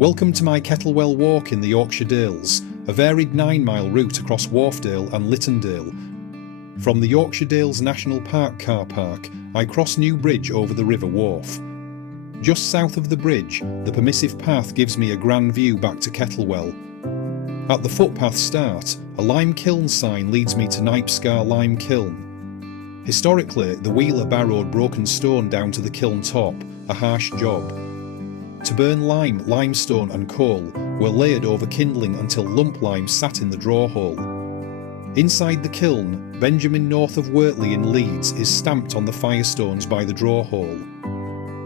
Welcome to my Kettlewell walk in the Yorkshire Dales, a varied 9-mile route across Wharfedale and Littondale. From the Yorkshire Dales National Park car park, I cross New Bridge over the River Wharfe. Just south of the bridge, the permissive path gives me a grand view back to Kettlewell. At the footpath start, a lime kiln sign leads me to Knipescar Lime Kiln. Historically, the wheeler barrowed broken stone down to the kiln top, a harsh job. To burn lime, limestone and coal were layered over kindling until lump lime sat in the draw hole. Inside the kiln, Benjamin north of Wortley in Leeds is stamped on the firestones by the draw hole.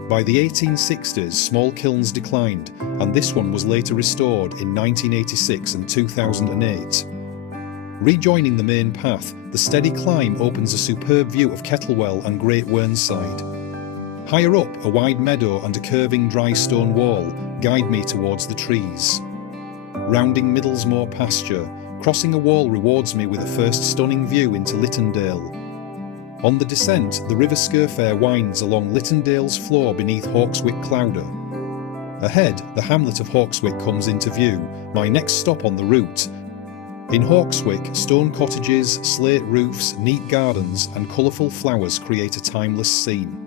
By the 1860s, small kilns declined, and this one was later restored in 1986 and 2008. Rejoining the main path, the steady climb opens a superb view of Kettlewell and Great Whernside. Higher up, a wide meadow and a curving dry stone wall guide me towards the trees. Rounding Middlesmore pasture, crossing a wall rewards me with a first stunning view into Littondale. On the descent, the River Wharfe winds along Littondale's floor beneath Hawkswick Clowder. Ahead, the hamlet of Hawkswick comes into view, my next stop on the route. In Hawkswick, stone cottages, slate roofs, neat gardens and colourful flowers create a timeless scene.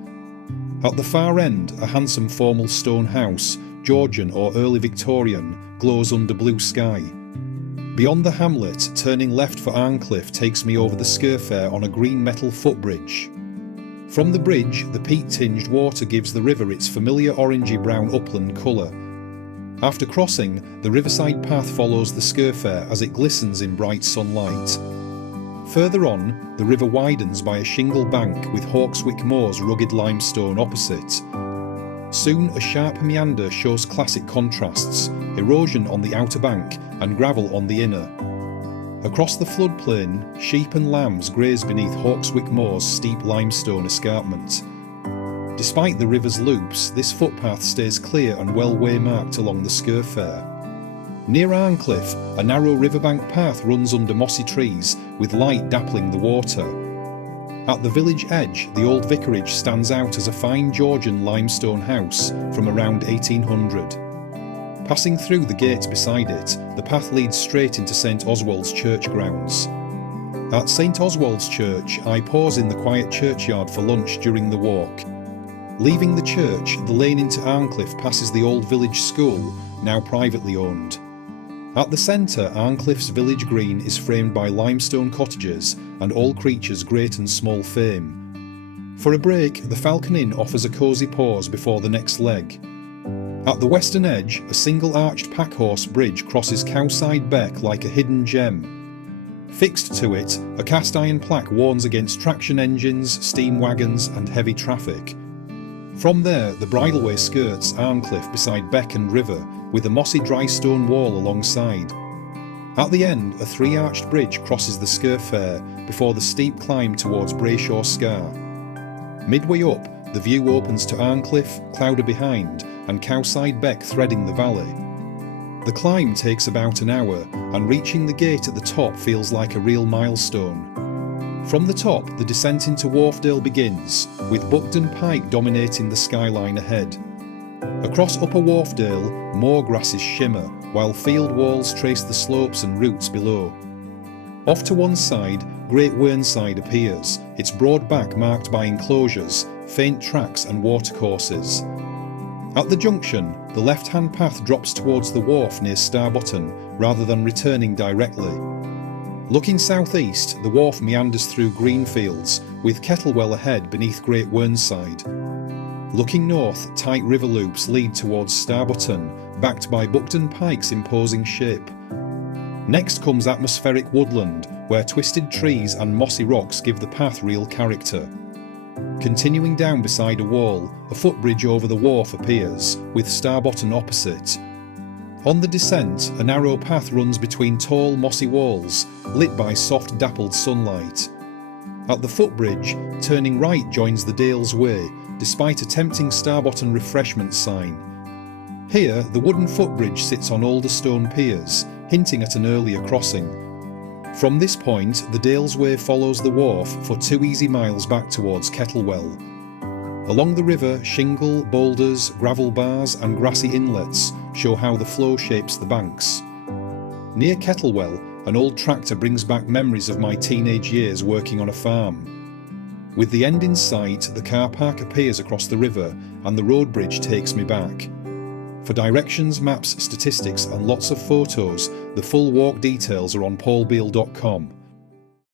At the far end, a handsome formal stone house, Georgian or early Victorian, glows under blue sky. Beyond the hamlet, turning left for Arncliffe takes me over the Wharfe on a green metal footbridge. From the bridge, the peat-tinged water gives the river its familiar orangey-brown upland colour. After crossing, the riverside path follows the Wharfe as it glistens in bright sunlight. Further on, the river widens by a shingle bank with Hawkswick Moor's rugged limestone opposite. Soon a sharp meander shows classic contrasts, erosion on the outer bank and gravel on the inner. Across the floodplain, sheep and lambs graze beneath Hawkswick Moor's steep limestone escarpment. Despite the river's loops, this footpath stays clear and well waymarked along the Wharfe. Near Arncliffe, a narrow riverbank path runs under mossy trees, with light dappling the water. At the village edge, the old vicarage stands out as a fine Georgian limestone house from around 1800. Passing through the gates beside it, the path leads straight into St Oswald's church grounds. At St Oswald's Church, I pause in the quiet churchyard for lunch during the walk. Leaving the church, the lane into Arncliffe passes the old village school, now privately owned. At the centre, Arncliffe's village green is framed by limestone cottages and all creatures great and small fame. For a break, the Falcon Inn offers a cosy pause before the next leg. At the western edge, a single arched packhorse bridge crosses Cowside Beck like a hidden gem. Fixed to it, a cast iron plaque warns against traction engines, steam wagons and heavy traffic. From there, the bridleway skirts Arncliffe beside Beck and River, with a mossy dry stone wall alongside. At the end, a 3-arched bridge crosses the Wharfe before the steep climb towards Brayshaw Scar. Midway up, the view opens to Arncliffe, Clowder behind, and Cowside Beck threading the valley. The climb takes about an hour, and reaching the gate at the top feels like a real milestone. From the top, the descent into Wharfedale begins, with Buckden Pike dominating the skyline ahead. Across Upper Wharfedale, moor grasses shimmer, while field walls trace the slopes and routes below. Off to one side, Great Whernside appears, its broad back marked by enclosures, faint tracks and watercourses. At the junction, the left-hand path drops towards the wharf near Starbotton, rather than returning directly. Looking southeast, the wharf meanders through green fields, with Kettlewell ahead beneath Great Whernside. Looking north, tight river loops lead towards Starbotton, backed by Buckden Pike's imposing shape. Next comes atmospheric woodland, where twisted trees and mossy rocks give the path real character. Continuing down beside a wall, a footbridge over the wharf appears, with Starbotton opposite. On the descent, a narrow path runs between tall mossy walls, lit by soft dappled sunlight. At the footbridge, turning right joins the Dales Way, despite a tempting Starbotton refreshment sign. Here, the wooden footbridge sits on older stone piers, hinting at an earlier crossing. From this point, the Dales Way follows the wharf for 2 easy miles back towards Kettlewell. Along the river, shingle, boulders, gravel bars and grassy inlets show how the flow shapes the banks. Near Kettlewell, an old tractor brings back memories of my teenage years working on a farm. With the end in sight, the car park appears across the river and the road bridge takes me back. For directions, maps, statistics and lots of photos, the full walk details are on paulbeale.com.